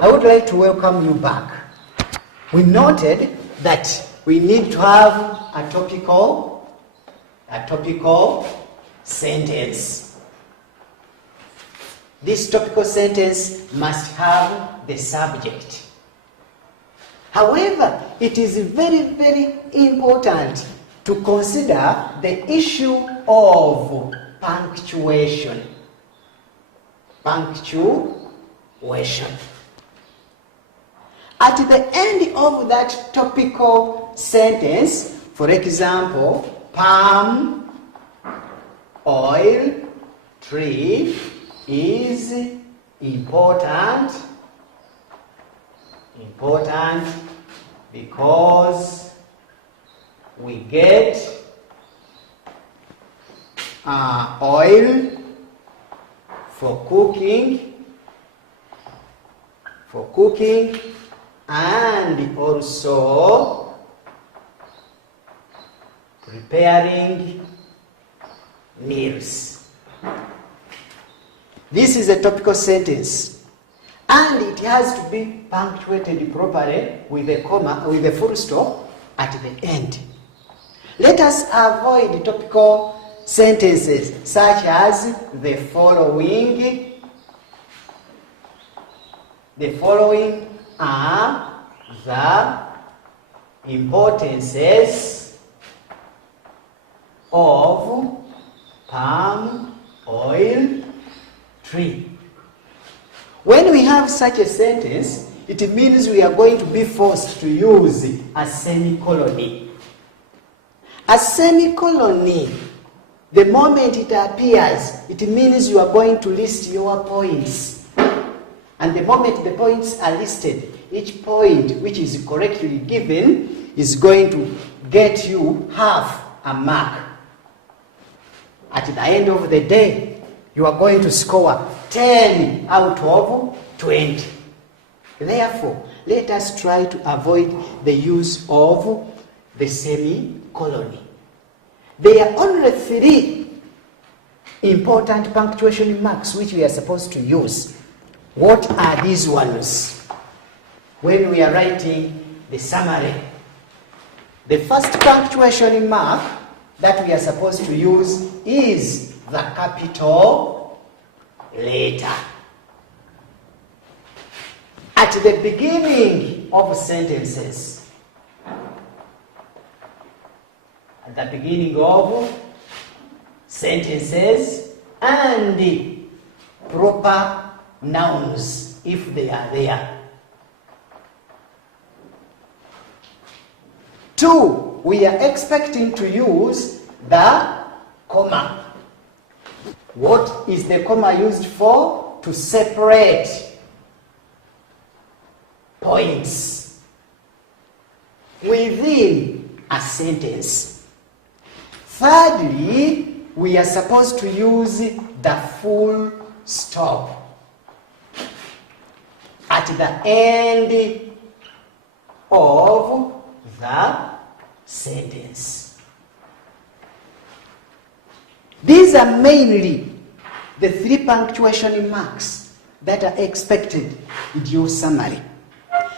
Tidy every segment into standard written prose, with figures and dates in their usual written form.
I would like to welcome you back. We noted that we need to have a topical sentence. This topical sentence must have the subject. However, it is very, very important to consider the issue of punctuation. Punctuation. At the end of that topical sentence, for example, palm oil tree is important because we get oil for cooking and also preparing meals. This is a topical sentence, and it has to be punctuated properly with a comma, with a full stop at the end. Let us avoid topical sentences such as the following. The following are the importances of palm oil tree. When we have such a sentence, it means we are going to be forced to use a semicolon. A semicolon, the moment it appears, it means you are going to list your points. And the moment the points are listed, each point which is correctly given is going to get you half a mark. At the end of the day, you are going to score 10 out of 20. Therefore, let us try to avoid the use of the semicolon. There are only 3 important punctuation marks which we are supposed to use. What are these ones? When we are writing the summary, the first punctuation mark that we are supposed to use is the capital letter. At the beginning of sentences, and proper nouns if they are there. 2, we are expecting to use the comma. What is the comma used for? To separate points within a sentence. Thirdly, we are supposed to use the full stop at the end of the sentence. These are mainly the 3 punctuation marks that are expected in your summary.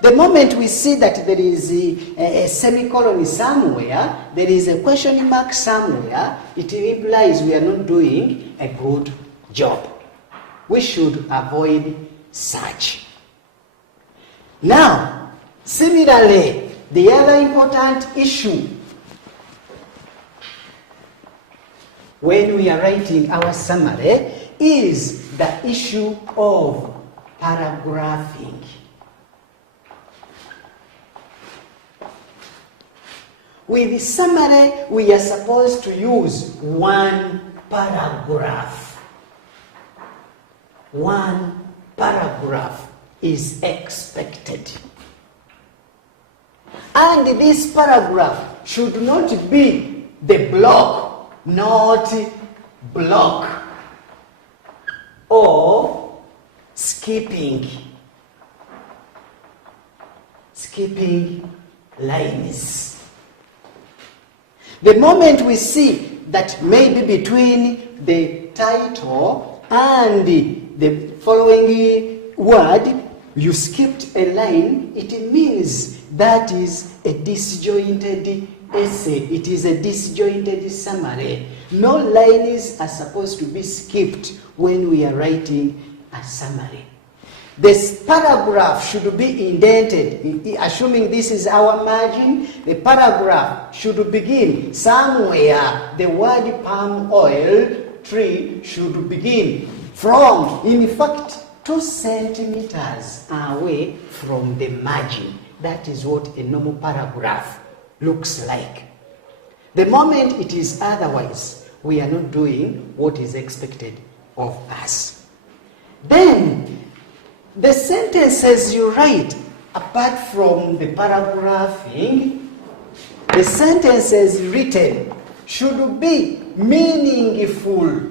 The moment we see that there is a semicolon somewhere, there is a question mark somewhere, it implies we are not doing a good job. We should avoid such. Now, similarly, the other important issue when we are writing our summary is the issue of paragraphing. With the summary, we are supposed to use 1 paragraph. 1 paragraph is expected. And this paragraph should not be the block, not block, or skipping lines. The moment we see that maybe between the title and the following word you skipped a line, it means that is a disjointed essay. It is a disjointed summary. No lines are supposed to be skipped when we are writing a summary. This paragraph should be indented. Assuming this is our margin, the paragraph should begin somewhere. The word palm oil tree should begin from, in fact, 2 centimeters away from the margin. That is what a normal paragraph looks like. The moment it is otherwise, we are not doing what is expected of us. Then, the sentences you write, apart from the paragraphing, the sentences written should be meaningful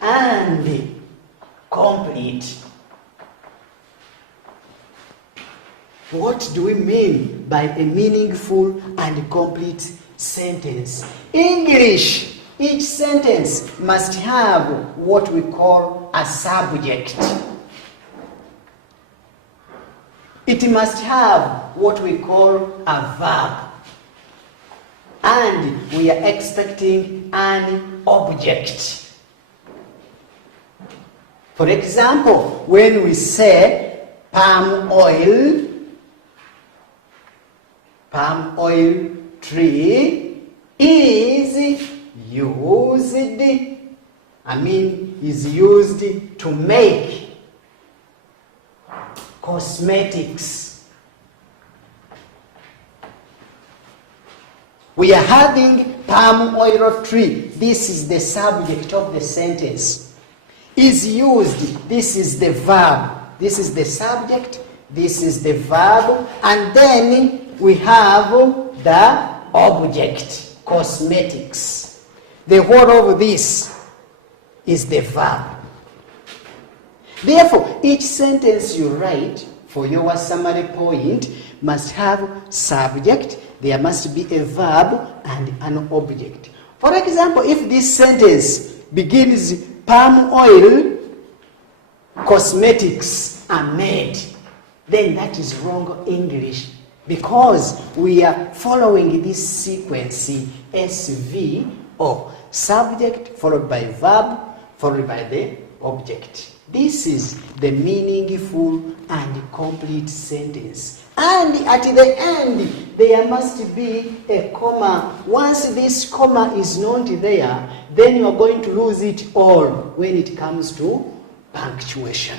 and complete. What do we mean by a meaningful and complete sentence? English. Each sentence must have what we call a subject. It must have what we call a verb. And we are expecting an object. For example, when we say palm oil tree is used to make cosmetics. We are having palm oil tree. This is the subject of the sentence. Is used. This is the verb. This is the subject. This is the verb. And then we have the object, cosmetics. The whole of this is the verb. Therefore, each sentence you write for your summary point must have subject, there must be a verb and an object. For example, if this sentence begins palm oil cosmetics are made, then that is wrong English, because we are following this sequence SVO, subject followed by verb followed by the object. This is the meaningful and complete sentence. And at the end, there must be a comma. Once this comma is not there, then you are going to lose it all when it comes to punctuation.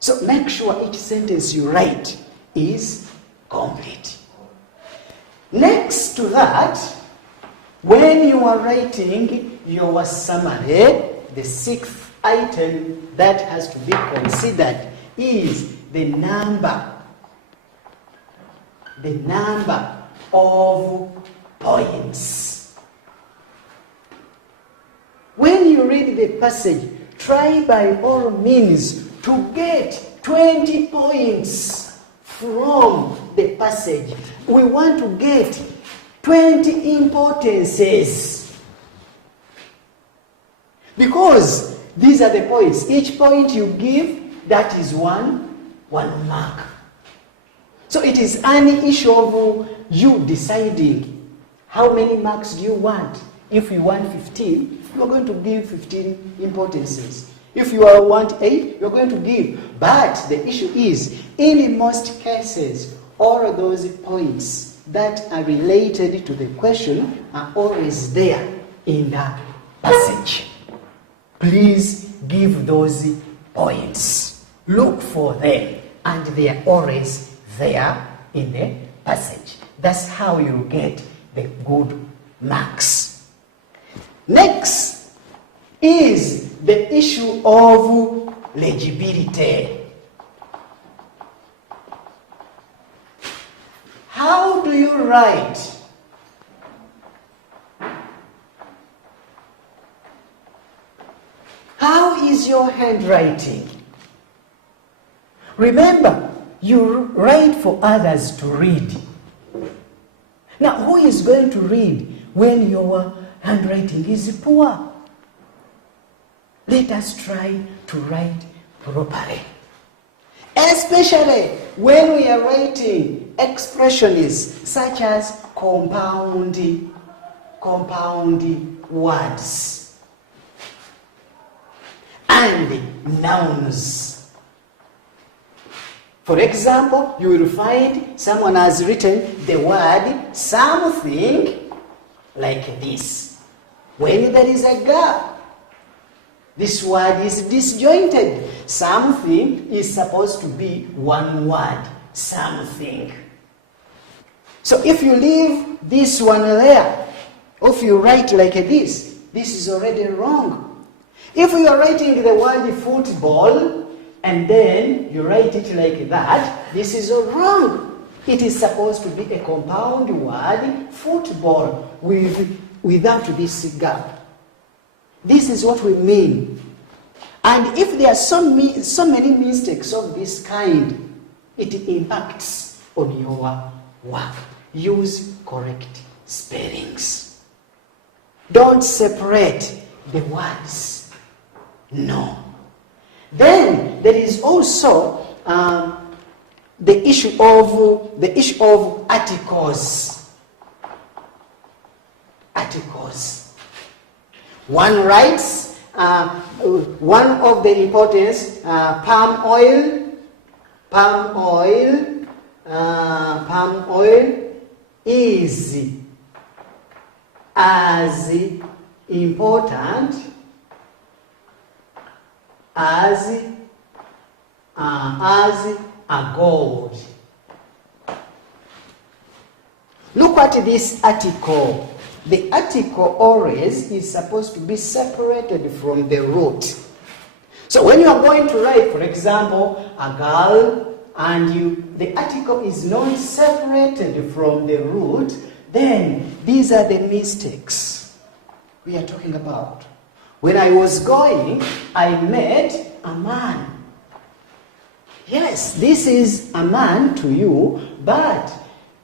So make sure each sentence you write is complete. Next to that, when you are writing your summary, the sixth item that has to be considered is the number of points. When you read the passage, try by all means to get 20 points from the passage. We want to get 20 importances, because these are the points. Each point you give, that is one mark. So it is an issue of you deciding how many marks do you want. If you want 15, you are going to give 15 importances. If you want 8, you are going to give. But the issue is, in most cases, all of those points that are related to the question are always there in the passage. Please give those points. Look for them, and they are always there in the passage. That's how you get the good marks. Next is the issue of legibility. How do you write? How is your handwriting? Remember, you write for others to read. Now, who is going to read when your handwriting is poor? Let us try to write properly. Especially when we are writing expressions such as compound words and nouns. For example, you will find someone has written the word something like this. When there is a gap, this word is disjointed. Something is supposed to be one word, something. So if you leave this one there, or if you write like this is already wrong. If you are writing the word football and then you write it like that, this is all wrong. It is supposed to be a compound word, football, without this gap. This is what we mean. And if there are so many mistakes of this kind, it impacts on your work. Use correct spellings. Don't separate the words. No. Then there is also the issue of articles. Articles. One writes one of the importance, palm oil is as important as a gold. Look at this article. The article always is supposed to be separated from the root. So when you are going to write, for example, a girl, and the article is not separated from the root, then these are the mistakes we are talking about. When I was going, I met a man. Yes, this is a man to you, but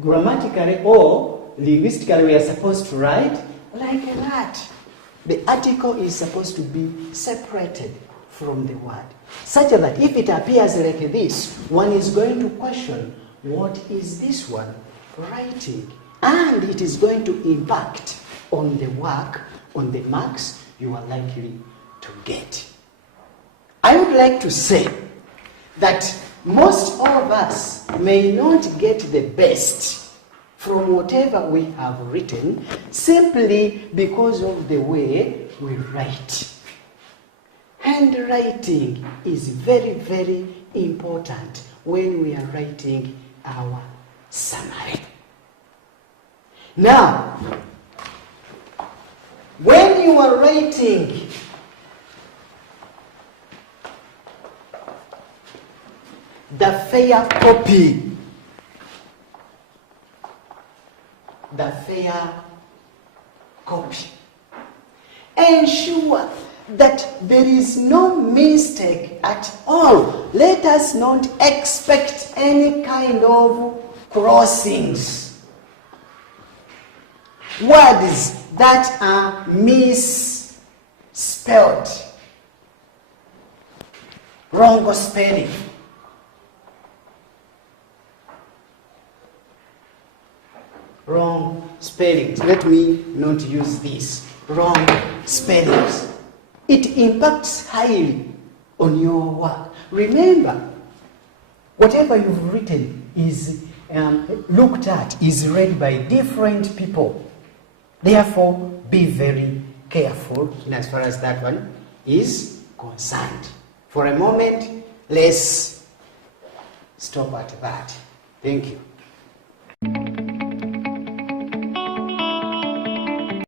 grammatically or linguistically we are supposed to write like that. The article is supposed to be separated from the word, such that if it appears like this, one is going to question, what is this one writing? And it is going to impact on the work, on the marks you are likely to get. I would like to say that most of us may not get the best from whatever we have written simply because of the way we write. Handwriting is very, very important when we are writing our summary. Now, when you are writing the fair copy, ensure that there is no mistake at all. Let us not expect any kind of crossings. Words that are misspelled, wrong spelling. Wrong spellings. Let me not use this. Wrong spellings. It impacts highly on your work. Remember, whatever you've written is looked at, is read by different people. Therefore, be very careful in as far as that one is concerned. For a moment, let's stop at that. Thank you.